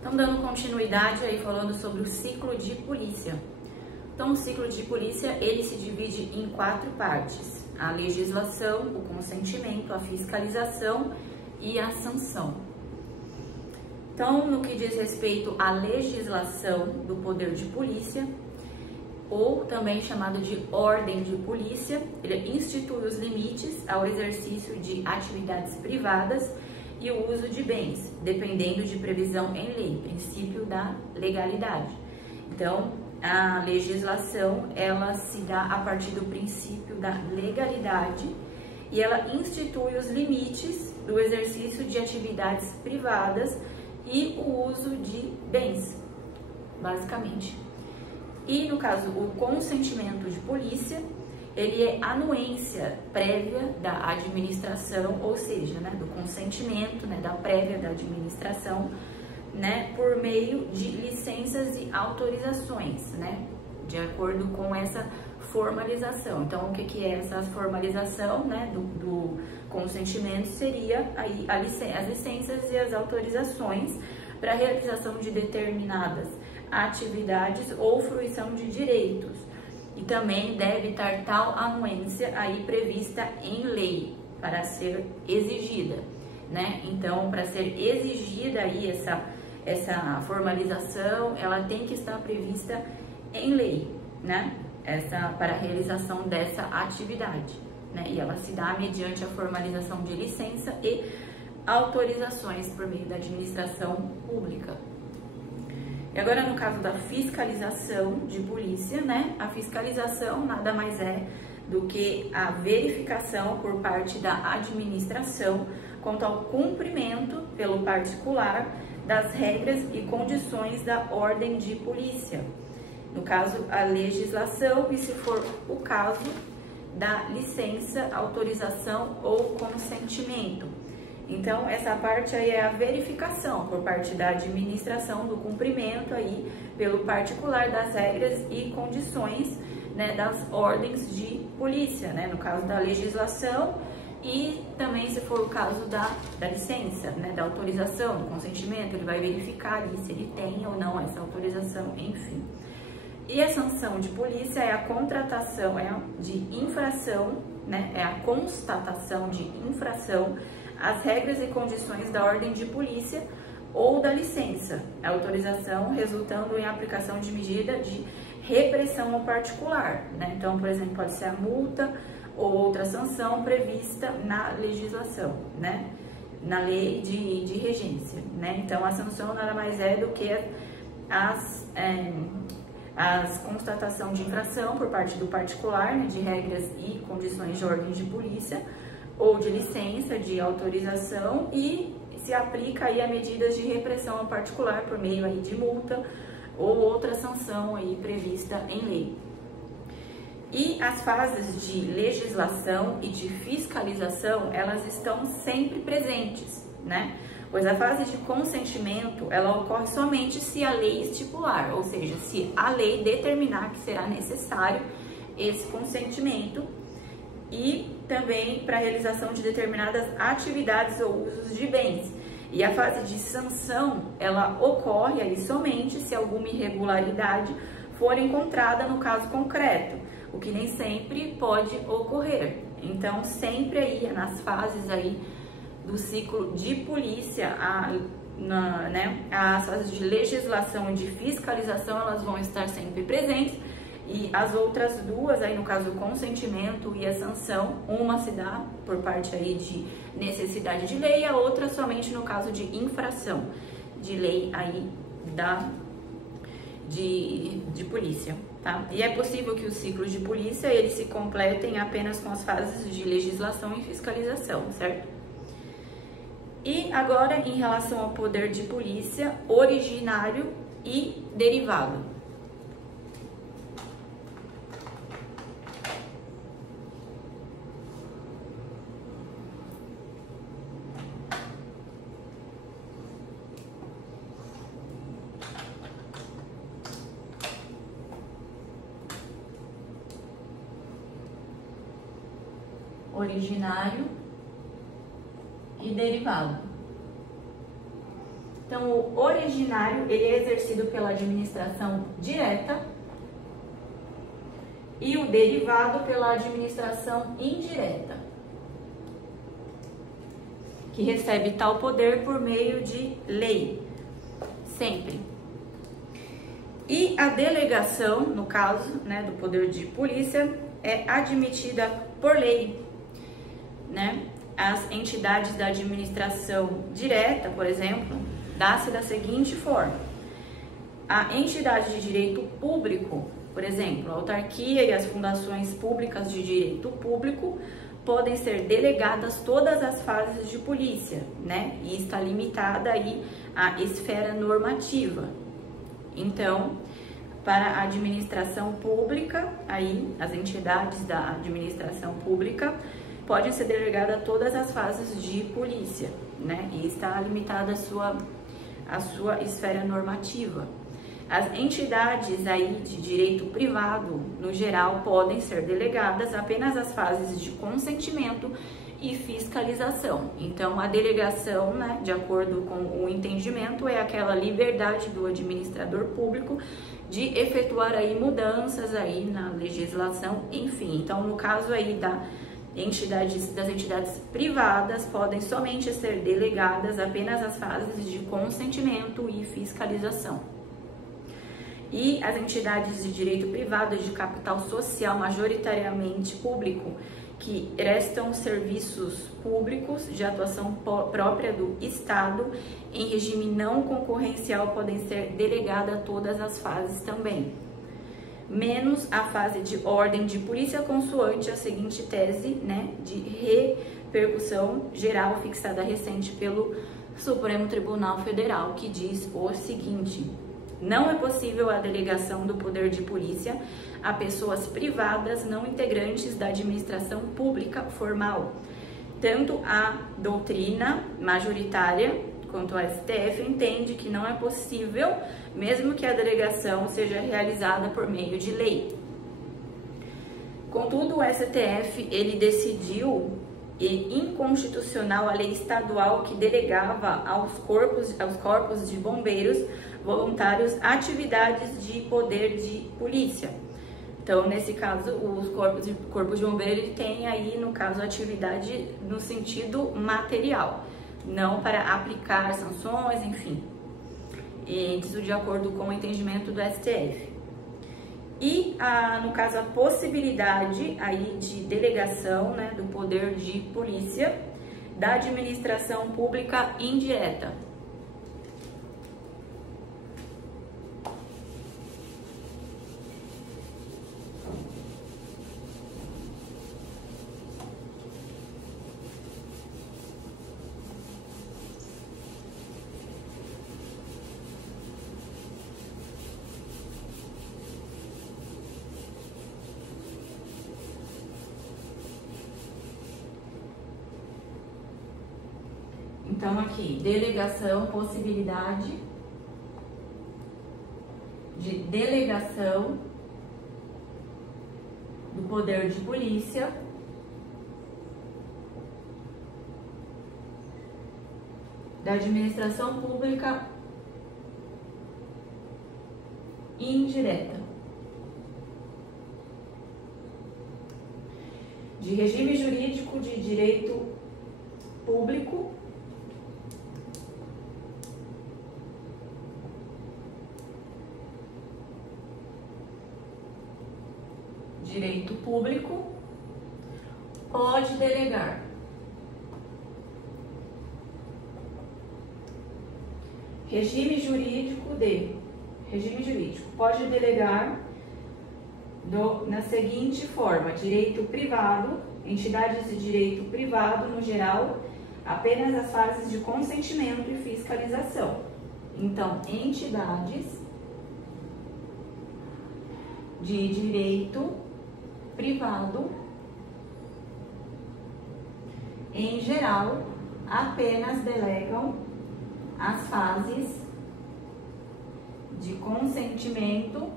Então, dando continuidade aí, falando sobre o ciclo de polícia. Então, o ciclo de polícia, ele se divide em 4 partes: a legislação, o consentimento, a fiscalização e a sanção. Então, no que diz respeito à legislação do poder de polícia, ou também chamado de ordem de polícia, ele institui os limites ao exercício de atividades privadas e o uso de bens, dependendo de previsão em lei, princípio da legalidade. Então, a legislação, ela se dá a partir do princípio da legalidade e ela institui os limites do exercício de atividades privadas e o uso de bens, basicamente. E no caso, o consentimento de polícia, ele é anuência prévia da administração, ou seja, né, do consentimento, né, da prévia da administração, né, por meio de licenças e autorizações, né, de acordo com essa formalização. Então, o que é essa formalização, né, do consentimento? Seria aí as licenças e as autorizações para a realização de determinadas atividades ou fruição de direitos. E também deve estar tal anuência aí prevista em lei para ser exigida, né? Então, para ser exigida aí essa formalização, ela tem que estar prevista em lei, né? Para a realização dessa atividade, né? E ela se dá mediante a formalização de licença e autorizações por meio da administração pública. E agora, no caso da fiscalização de polícia, né? A fiscalização nada mais é do que a verificação por parte da administração quanto ao cumprimento pelo particular das regras e condições da ordem de polícia. No caso, a legislação e, se for o caso, da licença, autorização ou consentimento. Então, essa parte aí é a verificação por parte da administração do cumprimento aí pelo particular das regras e condições, né, das ordens de polícia, né, no caso da legislação e também, se for o caso da licença, né, da autorização, do consentimento, ele vai verificar ali se ele tem ou não essa autorização, enfim. E a sanção de polícia é a contratação de infração, né, é a constatação de infração as regras e condições da ordem de polícia ou da licença, a autorização resultando em aplicação de medida de repressão ao particular, né? Então, por exemplo, pode ser a multa ou outra sanção prevista na legislação, né? Na lei de regência, né? Então, a sanção nada mais é do que as constatação de infração por parte do particular, né, de regras e condições de ordem de polícia, ou de licença, de autorização, e se aplica aí a medidas de repressão ao particular por meio aí de multa ou outra sanção aí prevista em lei. E as fases de legislação e de fiscalização, elas estão sempre presentes, né? Pois a fase de consentimento, ela ocorre somente se a lei estipular, ou seja, se a lei determinar que será necessário esse consentimento, e também para a realização de determinadas atividades ou usos de bens. E a fase de sanção, ela ocorre aí somente se alguma irregularidade for encontrada no caso concreto, o que nem sempre pode ocorrer. Então, sempre aí nas fases aí do ciclo de polícia, as fases de legislação e de fiscalização, elas vão estar sempre presentes. E as outras duas, aí no caso o consentimento e a sanção, uma se dá por parte aí de necessidade de lei, a outra somente no caso de infração de lei aí de polícia, tá? E é possível que os ciclos de polícia, eles se completem apenas com as fases de legislação e fiscalização, certo? E agora, em relação ao poder de polícia, originário e derivado. Originário e derivado. Então, o originário, ele é exercido pela administração direta e o derivado pela administração indireta, que recebe tal poder por meio de lei, sempre. E a delegação, no caso, né, do poder de polícia, é admitida por lei, né? As entidades da administração direta, por exemplo, dá-se da seguinte forma: a entidade de direito público, por exemplo, a autarquia e as fundações públicas de direito público podem ser delegadas todas as fases de polícia, né? E está limitada aí a esfera normativa. Então, para a administração pública, aí as entidades da administração pública podem ser delegadas a todas as fases de polícia, né? E está limitada a sua esfera normativa. As entidades aí de direito privado, no geral, podem ser delegadas apenas às fases de consentimento e fiscalização. Então, a delegação, né, de acordo com o entendimento, é aquela liberdade do administrador público de efetuar aí mudanças aí na legislação, enfim. Então, no caso aí das entidades privadas, podem somente ser delegadas apenas às fases de consentimento e fiscalização. E as entidades de direito privado de capital social, majoritariamente público, que prestam serviços públicos de atuação própria do Estado, em regime não concorrencial, podem ser delegadas a todas as fases também, menos a fase de ordem de polícia, consoante a seguinte tese, né, de repercussão geral fixada recente pelo Supremo Tribunal Federal, que diz o seguinte: não é possível a delegação do poder de polícia a pessoas privadas não integrantes da administração pública formal. Tanto a doutrina majoritária quanto a STF entende que não é possível, mesmo que a delegação seja realizada por meio de lei. Contudo, o STF ele decidiu inconstitucional a lei estadual que delegava aos corpos de bombeiros voluntários atividades de poder de polícia. Então, nesse caso, os corpos de bombeiros ele tem aí, no caso, atividade no sentido material, não para aplicar sanções, enfim. Isso de acordo com o entendimento do STF. E, no caso, a possibilidade aí de delegação, né, do poder de polícia da administração pública indireta. Então, aqui, delegação, possibilidade de delegação do poder de polícia da administração pública indireta, de regime jurídico de direito público pode delegar regime jurídico pode delegar na seguinte forma: direito privado, entidades de direito privado no geral, apenas as fases de consentimento e fiscalização. Então, entidades de direito privado, em geral, apenas delegam as fases de consentimento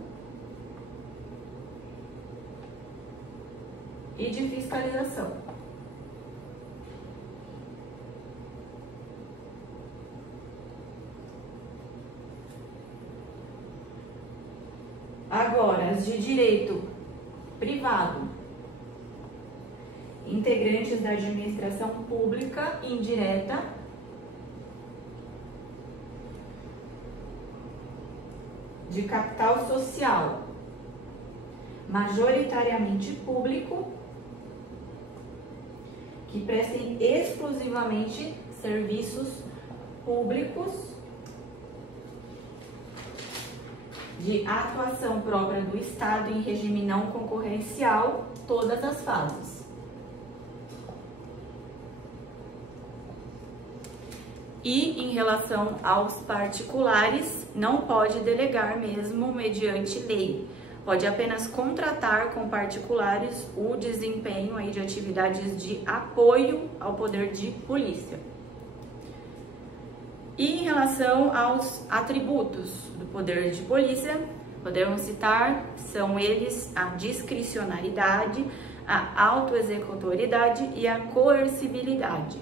e de fiscalização. Agora, as de direito privado, integrantes da administração pública indireta, de capital social, majoritariamente público, que prestem exclusivamente serviços públicos de atuação própria do Estado em regime não concorrencial, todas as fases. E em relação aos particulares, não pode delegar mesmo mediante lei. Pode apenas contratar com particulares o desempenho aí de atividades de apoio ao poder de polícia. E em relação aos atributos do poder de polícia, podemos citar, são eles a discricionariedade, a autoexecutoriedade e a coercibilidade.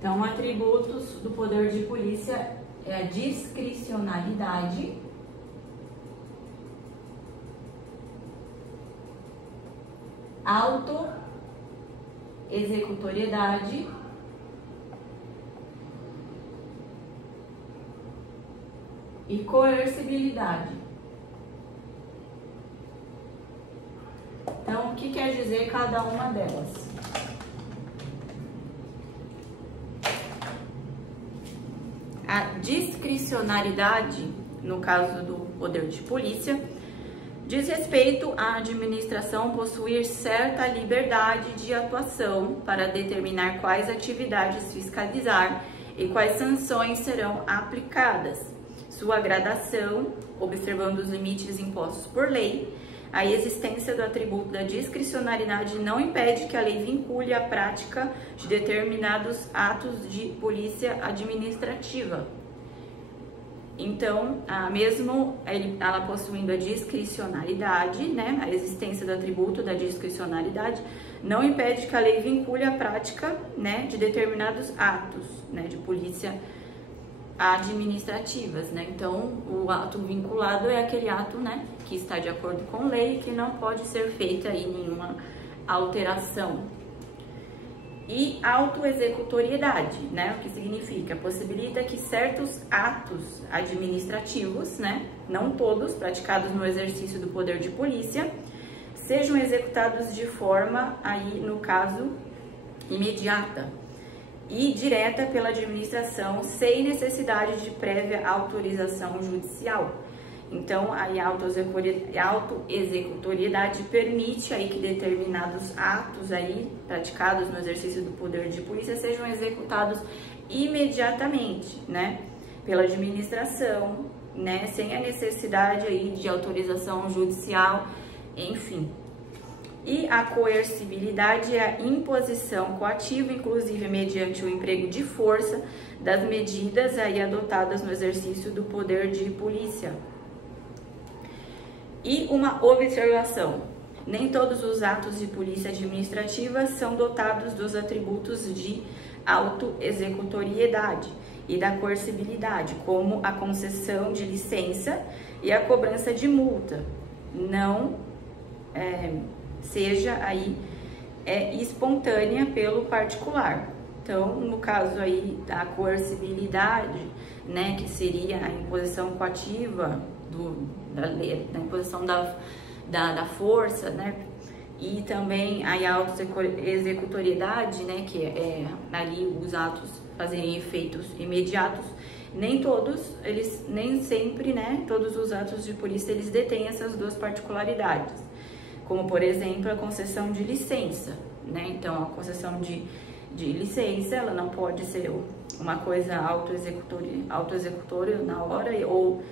Então, atributos do poder de polícia é a discricionariedade, autoexecutoriedade, e coercibilidade. Então, o que quer dizer cada uma delas? A discricionariedade, no caso do poder de polícia, diz respeito à administração possuir certa liberdade de atuação para determinar quais atividades fiscalizar e quais sanções serão aplicadas, sua gradação, observando os limites impostos por lei. A existência do atributo da discricionariedade não impede que a lei vincule a prática de determinados atos de polícia administrativa. Então, mesmo ela possuindo a discricionariedade, né, a existência do atributo da discricionariedade, não impede que a lei vincule a prática, né, de determinados atos, né, de polícia administrativas, né? Então, o ato vinculado é aquele ato, né, que está de acordo com lei, que não pode ser feita aí nenhuma alteração. E autoexecutoriedade, né, o que significa? Possibilita que certos atos administrativos, né, não todos praticados no exercício do poder de polícia, sejam executados de forma, aí no caso, imediata e direta pela administração, sem necessidade de prévia autorização judicial. Então, a autoexecutoriedade permite aí que determinados atos aí praticados no exercício do poder de polícia sejam executados imediatamente, né, pela administração, né, sem a necessidade aí de autorização judicial, enfim. E a coercibilidade é a imposição coativa, inclusive mediante o emprego de força, das medidas aí adotadas no exercício do poder de polícia. E uma observação: nem todos os atos de polícia administrativa são dotados dos atributos de autoexecutoriedade e da coercibilidade, como a concessão de licença e a cobrança de multa, não seja aí espontânea pelo particular. Então, no caso aí da coercibilidade, né, que seria a imposição coativa da imposição da força, né, e também a autoexecutoriedade, né, que é ali os atos fazerem efeitos imediatos, nem sempre, né, todos os atos de polícia eles detêm essas duas particularidades, como por exemplo a concessão de licença, né? Então a concessão de licença, ela não pode ser uma coisa autoexecutória na hora ou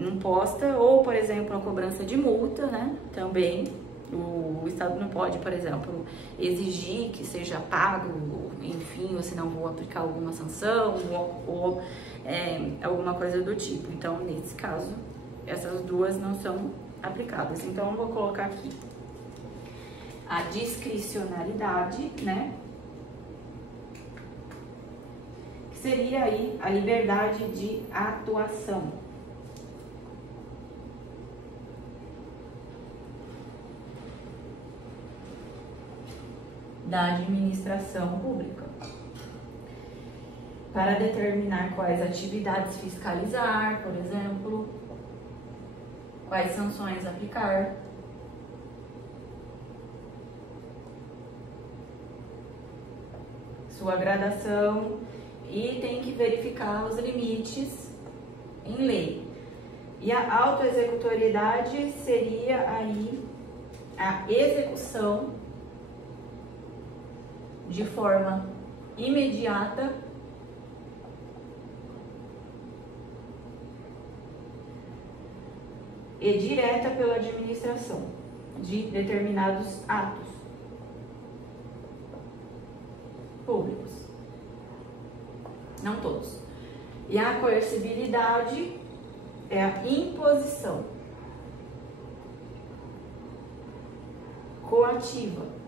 imposta, ou, por exemplo, a cobrança de multa, né? Também o Estado não pode, por exemplo, exigir que seja pago, enfim, ou se não vou aplicar alguma sanção ou alguma coisa do tipo. Então, nesse caso, essas duas não são aplicadas. Então, eu vou colocar aqui a discricionariedade, né? Que seria aí a liberdade de atuação. Da administração pública, para determinar quais atividades fiscalizar, por exemplo, quais sanções aplicar, sua gradação, e tem que verificar os limites em lei. E a autoexecutoriedade seria aí a execução de forma imediata e direta pela administração de determinados atos públicos, não todos. E a coercibilidade é a imposição coativa,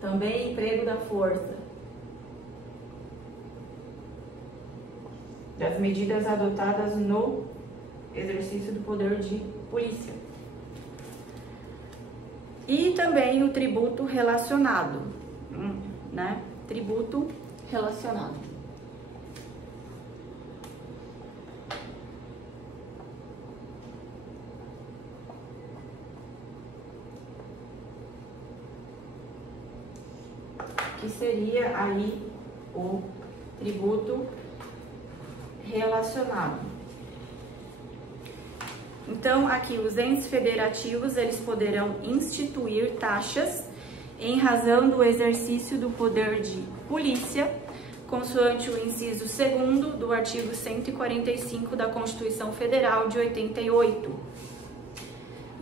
também emprego da força, das medidas adotadas no exercício do poder de polícia. E também o tributo relacionado, né? Tributo relacionado. Que seria aí o tributo relacionado. Então, aqui os entes federativos, eles poderão instituir taxas em razão do exercício do poder de polícia, consoante o inciso 2º do artigo 145 da Constituição Federal de 88.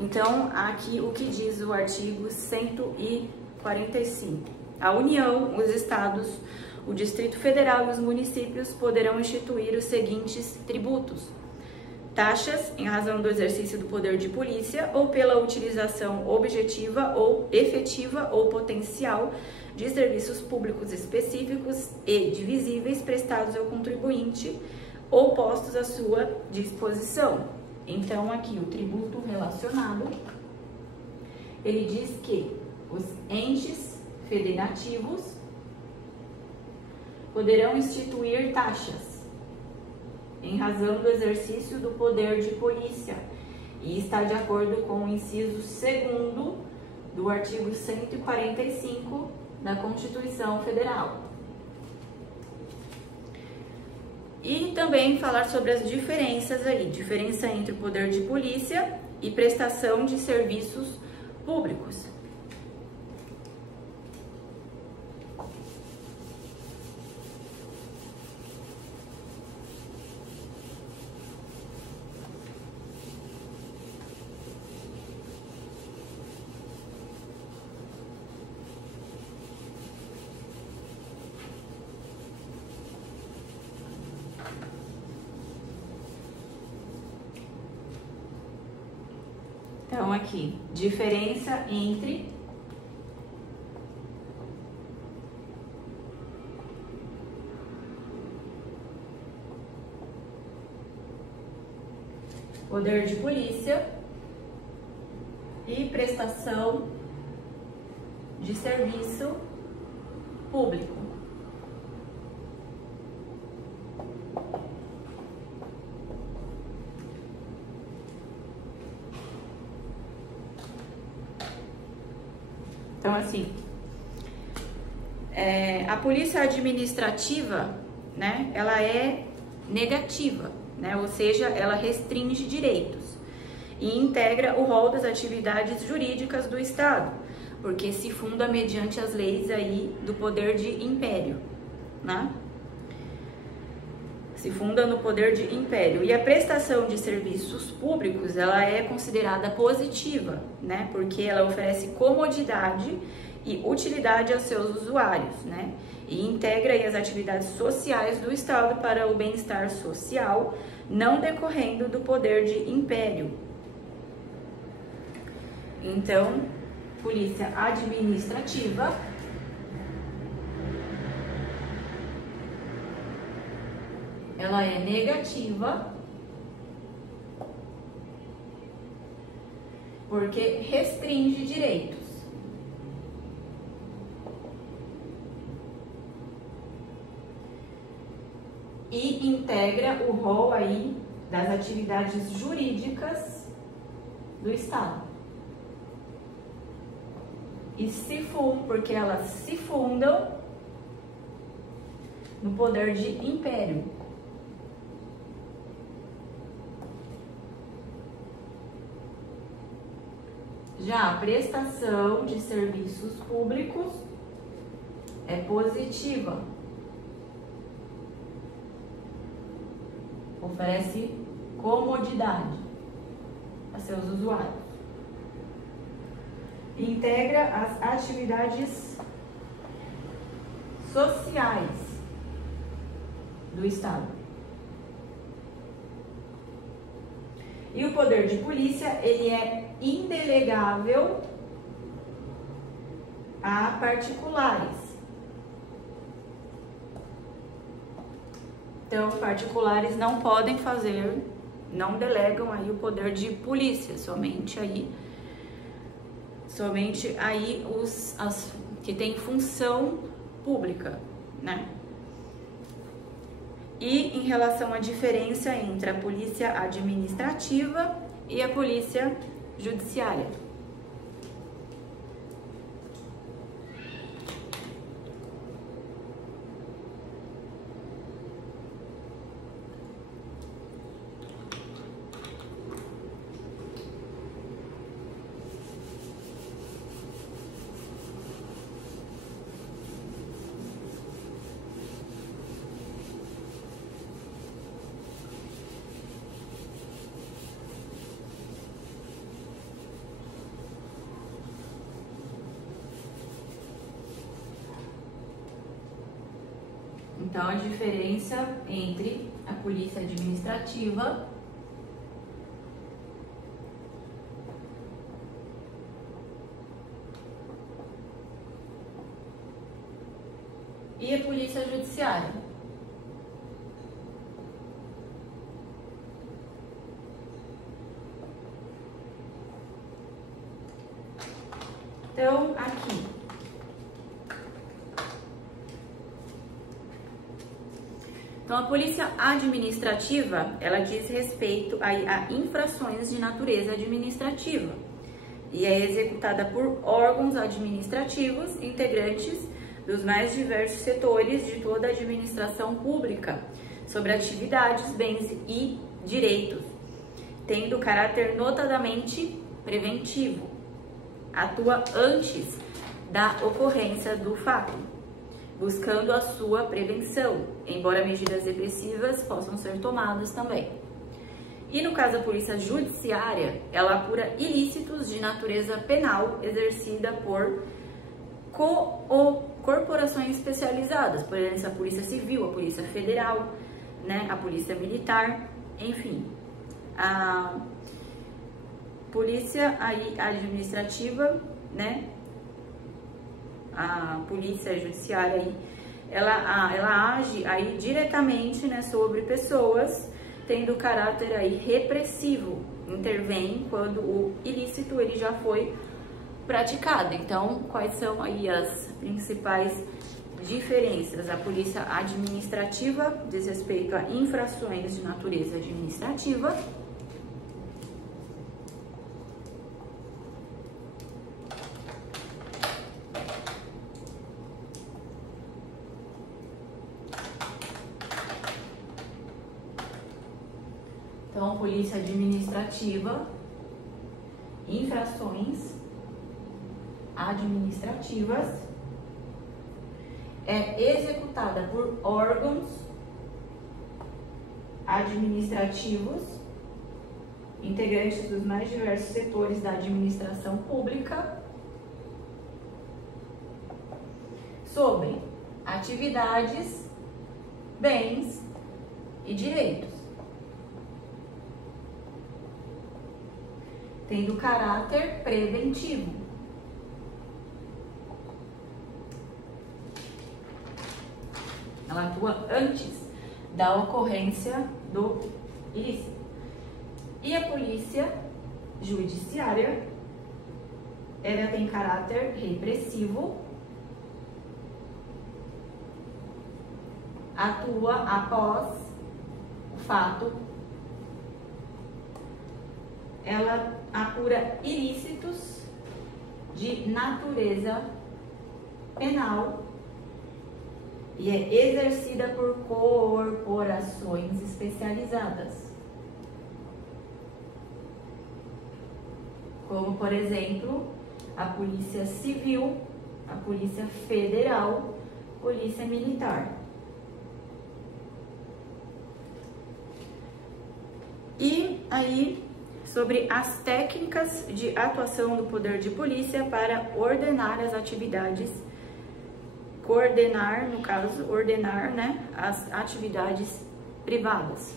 Então, aqui o que diz o artigo 145. A União, os Estados, o Distrito Federal e os municípios poderão instituir os seguintes tributos: taxas em razão do exercício do poder de polícia ou pela utilização objetiva ou efetiva ou potencial de serviços públicos específicos e divisíveis prestados ao contribuinte ou postos à sua disposição. Então, aqui o tributo relacionado, ele diz que os entes federativos poderão instituir taxas em razão do exercício do poder de polícia e está de acordo com o inciso 2º do artigo 145 da Constituição Federal. E também falar sobre as diferenças aí, diferença entre o poder de polícia e prestação de serviços públicos. Então, aqui, diferença entre poder de polícia e prestação de serviço público. Então, assim, a polícia administrativa, né, ela é negativa, né, ou seja, ela restringe direitos e integra o rol das atividades jurídicas do Estado, porque se funda mediante as leis aí do poder de império, né? se funda no poder de império. E a prestação de serviços públicos, ela é considerada positiva, né? Porque ela oferece comodidade e utilidade aos seus usuários, né? E integra aí as atividades sociais do Estado para o bem-estar social, não decorrendo do poder de império. Então, polícia administrativa ela é negativa porque restringe direitos. E integra o rol aí das atividades jurídicas do Estado. E porque elas se fundam no poder de império. Já a prestação de serviços públicos é positiva. Oferece comodidade a seus usuários. Integra as atividades sociais do Estado. E o poder de polícia, ele é indelegável a particulares. Então, particulares não podem fazer, não delegam aí o poder de polícia, somente aí as que têm função pública, né? E em relação à diferença entre a polícia administrativa e a polícia judiciária. Então, a diferença entre a polícia administrativa e a polícia judiciária. Então, aqui. Então, a polícia administrativa, ela diz respeito a infrações de natureza administrativa e é executada por órgãos administrativos integrantes dos mais diversos setores de toda a administração pública sobre atividades, bens e direitos, tendo caráter notadamente preventivo. Atua antes da ocorrência do fato, buscando a sua prevenção, embora medidas repressivas possam ser tomadas também. E no caso da polícia judiciária, ela apura ilícitos de natureza penal exercida por corporações especializadas, por exemplo, a polícia civil, a polícia federal, né, a polícia militar, enfim. A polícia administrativa, né, a polícia judiciária aí, ela age aí diretamente, né, sobre pessoas, tendo caráter aí repressivo, intervém quando o ilícito ele já foi praticado. Então, quais são aí as principais diferenças? A polícia administrativa diz respeito a infrações de natureza administrativa. Então, polícia administrativa, infrações administrativas, é executada por órgãos administrativos, integrantes dos mais diversos setores da administração pública, sobre atividades, bens e direitos, tendo caráter preventivo. Ela atua antes da ocorrência do ilícito. E a polícia judiciária, ela tem caráter repressivo, atua após o fato, ela apura ilícitos de natureza penal e é exercida por corporações especializadas, como, por exemplo, a Polícia Civil, a Polícia Federal, Polícia Militar. E aí, sobre as técnicas de atuação do poder de polícia para ordenar as atividades, coordenar, no caso, ordenar, né, as atividades privadas.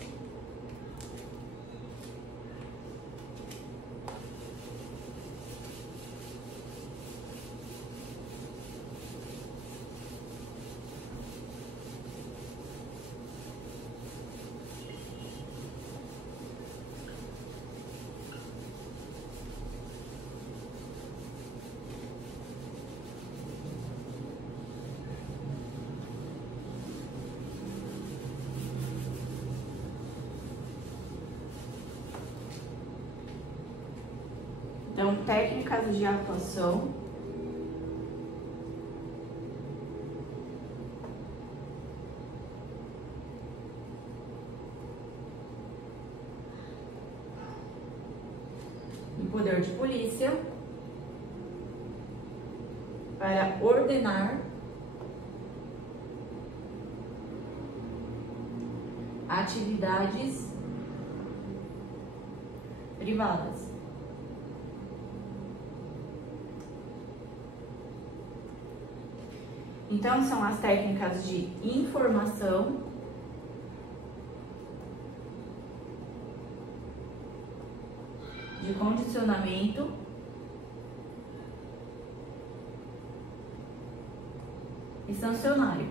Então, técnicas de atuação. Do poder de polícia para ordenar atividades privadas. Então, são as técnicas de informação, de condicionamento e sancionário.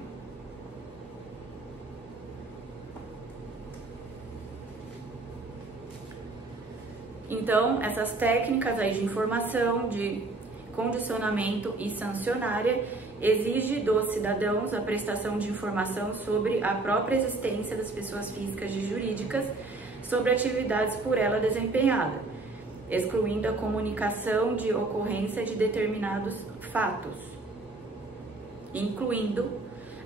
Então, essas técnicas aí de informação, de condicionamento e sancionária exige dos cidadãos a prestação de informação sobre a própria existência das pessoas físicas e jurídicas, sobre atividades por ela desempenhadas, excluindo a comunicação de ocorrência de determinados fatos, incluindo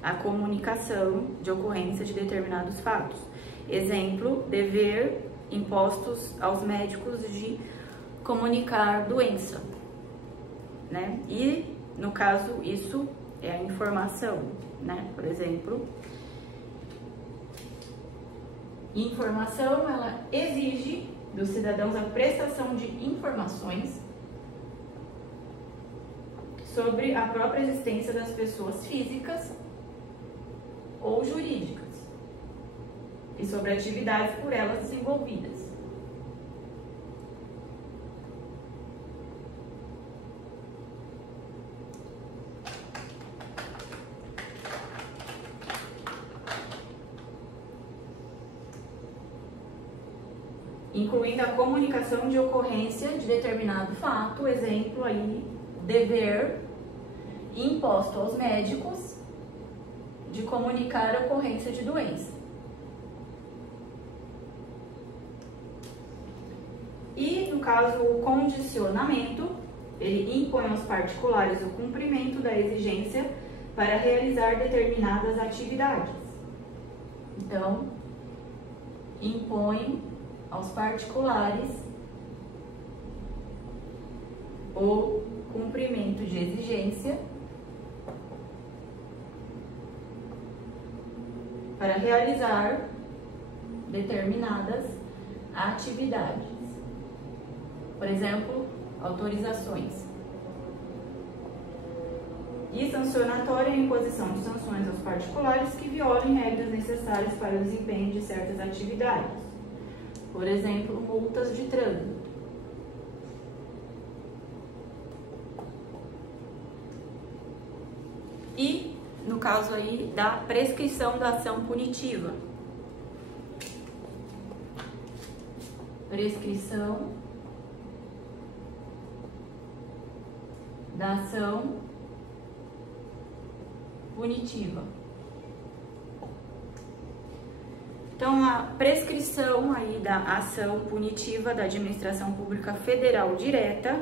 a comunicação de ocorrência de determinados fatos. Exemplo, dever impostos aos médicos de comunicar doença, né? E no caso, isso é a informação, né? Por exemplo, informação, ela exige dos cidadãos a prestação de informações sobre a própria existência das pessoas físicas ou jurídicas e sobre atividades por elas desenvolvidas. Incluindo a comunicação de ocorrência de determinado fato, exemplo aí, dever imposto aos médicos de comunicar a ocorrência de doença. E, no caso, o condicionamento, ele impõe aos particulares o cumprimento da exigência para realizar determinadas atividades. Então, impõe aos particulares o cumprimento de exigência para realizar determinadas atividades. Por exemplo, autorizações. E sancionatória é a imposição de sanções aos particulares que violem regras necessárias para o desempenho de certas atividades. Por exemplo, multas de trânsito. E, no caso aí, da prescrição da ação punitiva. Prescrição da ação punitiva. Então, a prescrição aí da ação punitiva da administração pública federal direta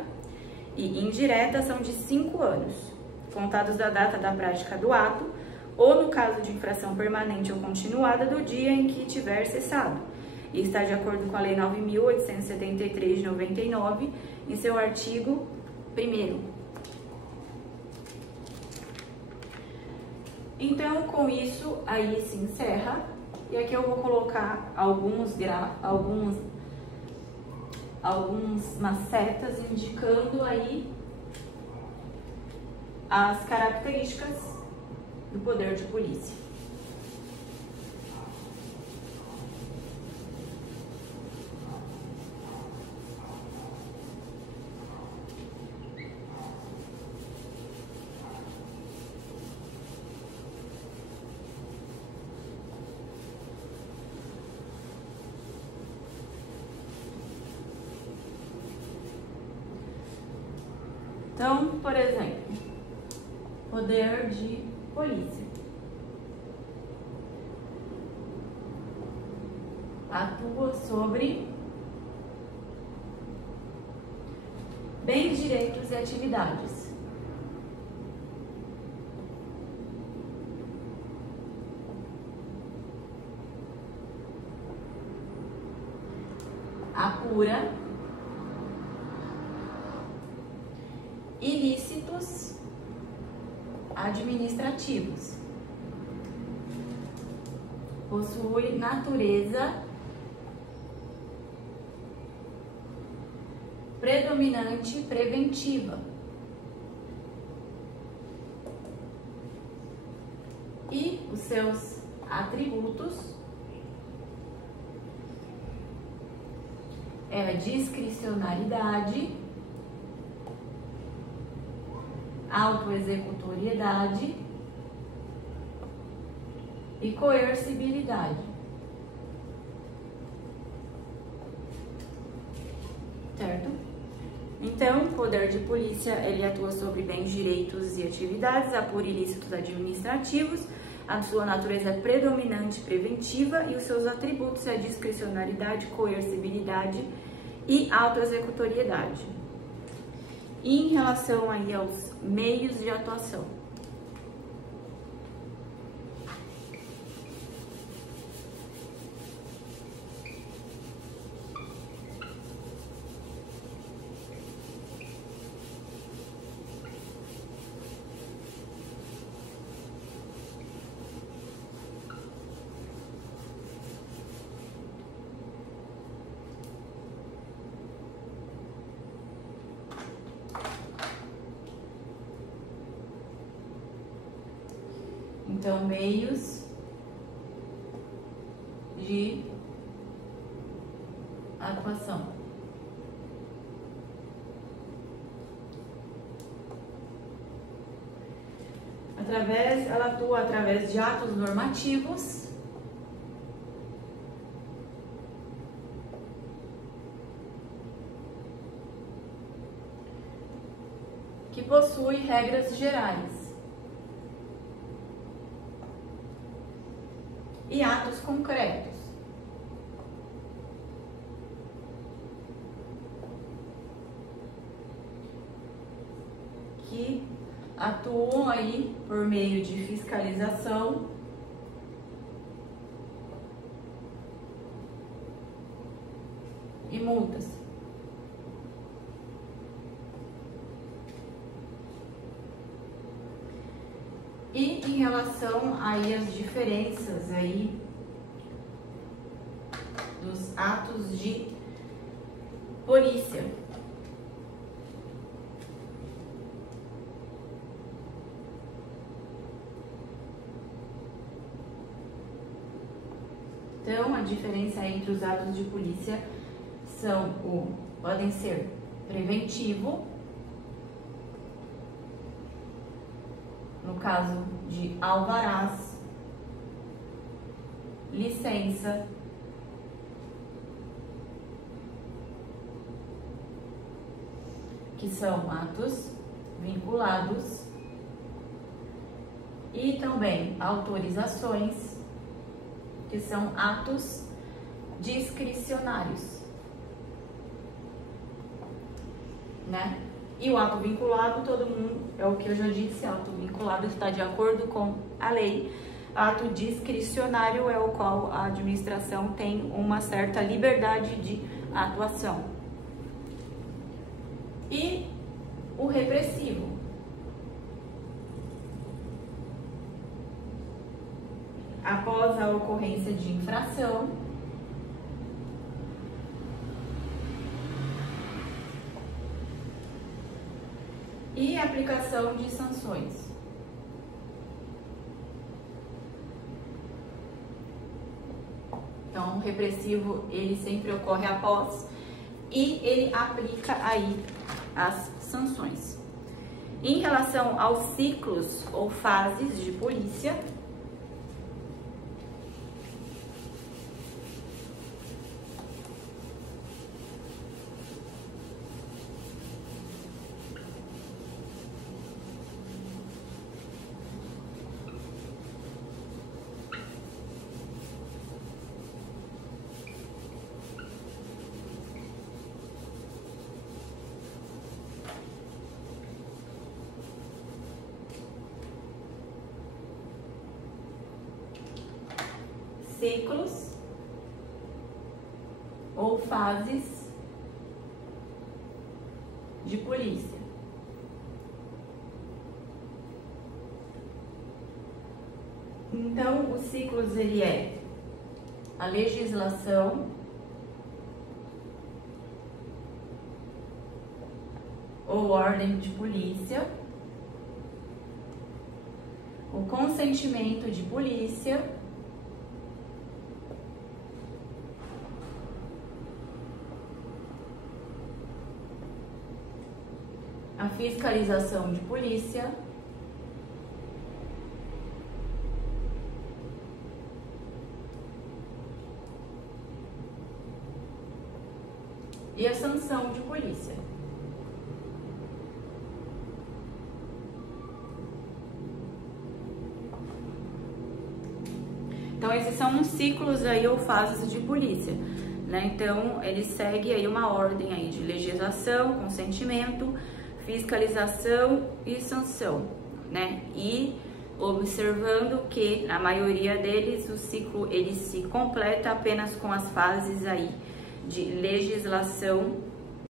e indireta são de 5 anos, contados da data da prática do ato, ou no caso de infração permanente ou continuada, do dia em que tiver cessado, e está de acordo com a Lei 9.873 de 99, em seu artigo 1º. Então, com isso, aí se encerra, e aqui eu vou colocar algumas setas indicando aí as características do poder de polícia. Então, por exemplo, poder de polícia. Atua sobre bens, direitos e atividades. Apura ilícitos administrativos. Possui natureza predominante preventiva. E os seus atributos é a discricionariedade, autoexecutoriedade e coercibilidade. Certo? Então, o poder de polícia, ele atua sobre bens, direitos e atividades, apura ilícitos administrativos, a sua natureza é predominante preventiva e os seus atributos é a discricionariedade, coercibilidade e autoexecutoriedade. E em relação aí aos meios de atuação. Então, meios de atuação. Ela atua através de atos normativos, que possui regras gerais. E atos concretos. Que atuam aí por meio de fiscalização e multas. E em relação aí às diferenças aí dos atos de polícia. Então, a diferença entre os atos de polícia podem ser preventivo, no caso de alvarás, licença, que são atos vinculados, e também autorizações, que são atos discricionários, né? E o ato vinculado, todo mundo, é o que eu já disse, ato vinculado está de acordo com a lei. Ato discricionário é o qual a administração tem uma certa liberdade de atuação. E o repressivo. Após a ocorrência de infração, e aplicação de sanções. Então, o repressivo, ele sempre ocorre após e ele aplica aí as sanções. Em relação aos ciclos ou fases de polícia, ciclos ou fases de polícia. Então, os ciclos, ele é a legislação, ou ordem de polícia, o consentimento de polícia, a fiscalização de polícia, e a sanção de polícia. Então, esses são uns ciclos aí ou fases de polícia, né? Então, ele segue aí uma ordem aí de legislação, consentimento, fiscalização e sanção, né? E observando que a maioria deles, o ciclo ele se completa apenas com as fases aí de legislação